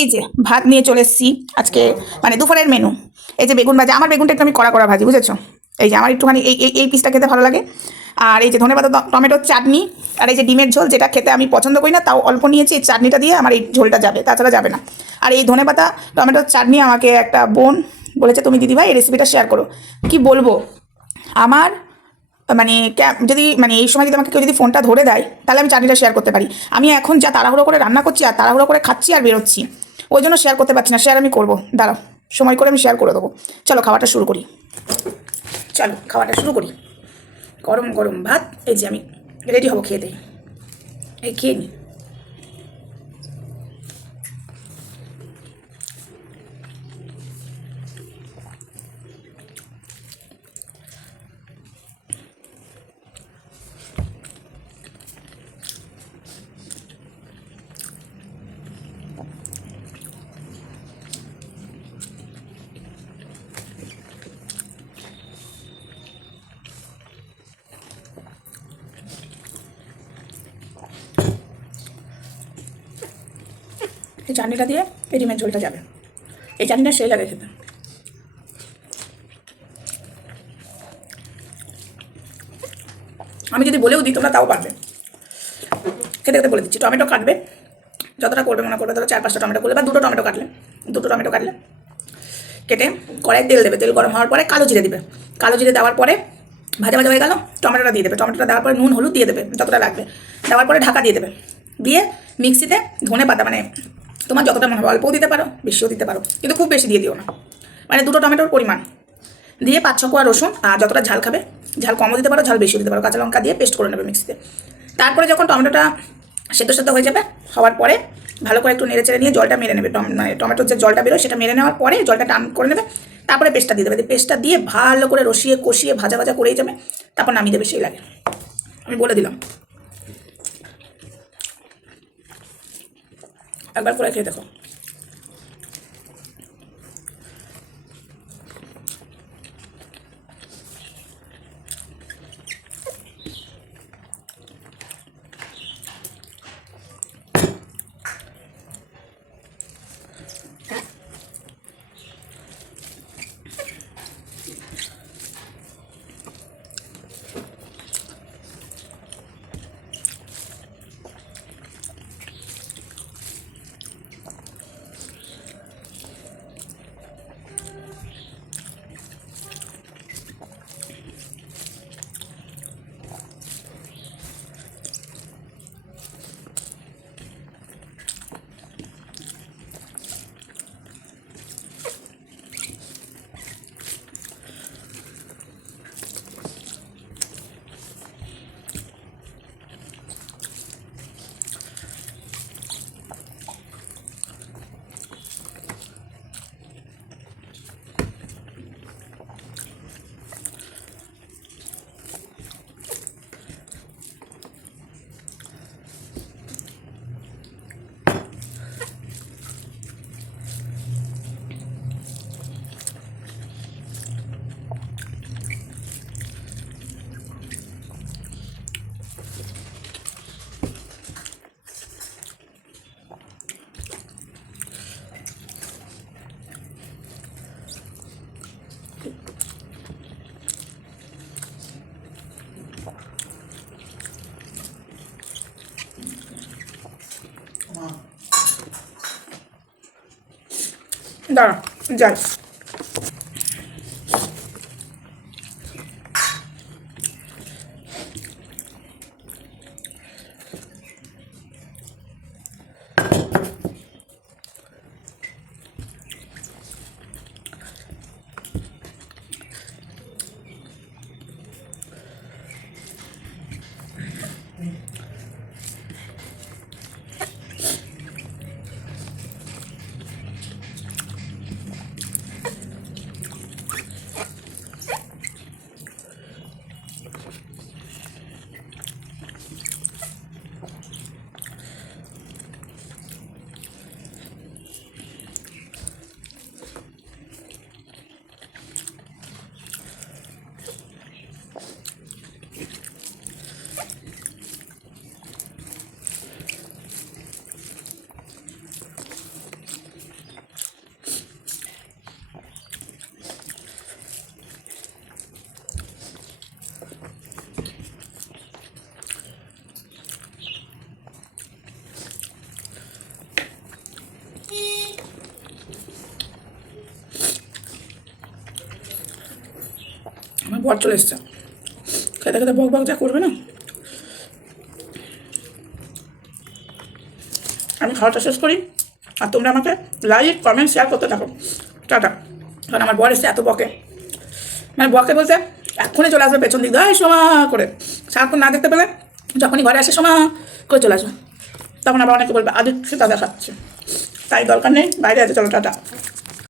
এই যে ভাত নিয়ে চলে এসেছি আজকে মানে দুপুরের মেনু এই যে বেগুন ভাজা, আমার বেগুনটা একটু আমি কড়া কড়া ভাজি, বুঝেছ? এই যে আমার একটুখানি এই এই পিসটা খেতে ভালো লাগে। আর এই যে ধনেপাতা টমেটোর চাটনি, আর এই যে ডিমের ঝোল, যেটা খেতে আমি পছন্দ করি না, তাও অল্প নিয়েছি, এই চাটনিটা দিয়ে আমার এই ঝোলটা যাবে, তাছাড়া যাবে না। আর এই ধনেপাতা, টমেটোর চাটনি আমাকে একটা বোন বলেছে, তুমি দিদিভাই, এই রেসিপিটা শেয়ার করো। কি বলব? আমার মানে যদি মানে এই সময় যদি আমাকে কেউ যদি ফোনটা ধরে দেয়, তাহলে আমি চাটনিটা শেয়ার করতে পারি। আমি এখন যা তাড়াহুড়ো করে রান্না করছি, আর তাড়াহুড়ো করে খাচ্ছি আর বেরোচ্ছি। ওই জন্য শেয়ার করতে পারছি না। শেয়ার আমি করব। দাঁড়াও, সময় করে আমি শেয়ার করে দেবো। চলো, খাওয়াটা শুরু করি। চলো, খাওয়াটা শুরু করি। গরম গরম ভাত, এই যে আমি রেডি হব খেয়ে দেই। এই খেয়ে নিই চাটনিটা দিয়ে এই ডিমের ঝোলটা যাবে। এই চাটনিটা সেই লাগে খেতে। আমি যদি বলেও দিই, তোমরা তাও পারবে। খেতে খেতে বলে দিচ্ছি। টমেটো কাটবে। যতটা করবে মনে করবে, ধরো চার পাঁচটা টমেটো করলে বা দুটো টমেটো কাটলে, দুটো টমেটো কাটলে, কেটে কড়াই তেল দেবে। তেল গরম হওয়ার পরে কালো জিরে দেবে। কালো জিরে দেওয়ার পরে ভাজা ভাজা হয়ে গেল, টমেটোটা দিয়ে দেবে। টমেটোটা দেওয়ার পরে নুন, হলুদ দিয়ে দেবে, যতটা লাগবে। দেওয়ার পরে ঢাকা দিয়ে দেবে। দিয়ে মিক্সিতে ধনে পাতা মানে তোমার যতটা মনে হবে, অল্পও দিতে পারো, বেশিও দিতে পারো, কিন্তু খুব বেশি দিয়ে দিও না। মানে দুটো টমেটোর পরিমাণ। দিয়ে পাঁচ ছ রসুন, আর যতটা ঝাল খাবে, ঝাল কমও দিতে পারো, ঝাল বেশিও দিতে পারো, কাঁচা লঙ্কা দিয়ে পেস্ট করে নেবে মিক্সিতে তারপরে যখন টমেটোটা সেদ্ধ সেদ্ধ হয়ে যাবে, হওয়ার পরে ভালো করে একটু নেড়ে চেড়ে নিয়ে জলটা মেরে নেবে। মানে টমেটোর যে জলটা বেরোয়, সেটা মেরে নেওয়ার পরে জলটা টান করে নেবে, তারপরে পেস্টটা দিয়ে দেবে। পেস্টটা দিয়ে ভালো করে রসিয়ে, কষিয়ে, ভাজা ভাজা করেই যাবে, তারপর নামিয়ে দেবে সেই লাগে। আমি বলে দিলাম। একবার করে খেয়ে দেখো। দাঁড়া যাই। বর চলে এসছে। খেতে খেতে বক বক যা করবে না? আমি খাওয়াটা শেষ করি আর তোমরা আমাকে লাইক কমেন্ট শেয়ার করতে থাকো। টাটা। কারণ আমার বর এসছে এত বকে। মানে বকে বলতে এক্ষুনি চলে আসবে পেছন দিক দিয়ে। "এই সোমা করে। সারাক্ষণ না দেখতে পেলে যখনই ঘরে আসে সোমা করে চলে আসবে। তখন আবার অনেকে বলবে আদিত্য দাদা খাচ্ছে। তাই দরকার নেই। বাইরে আছে, চলো, টাটা।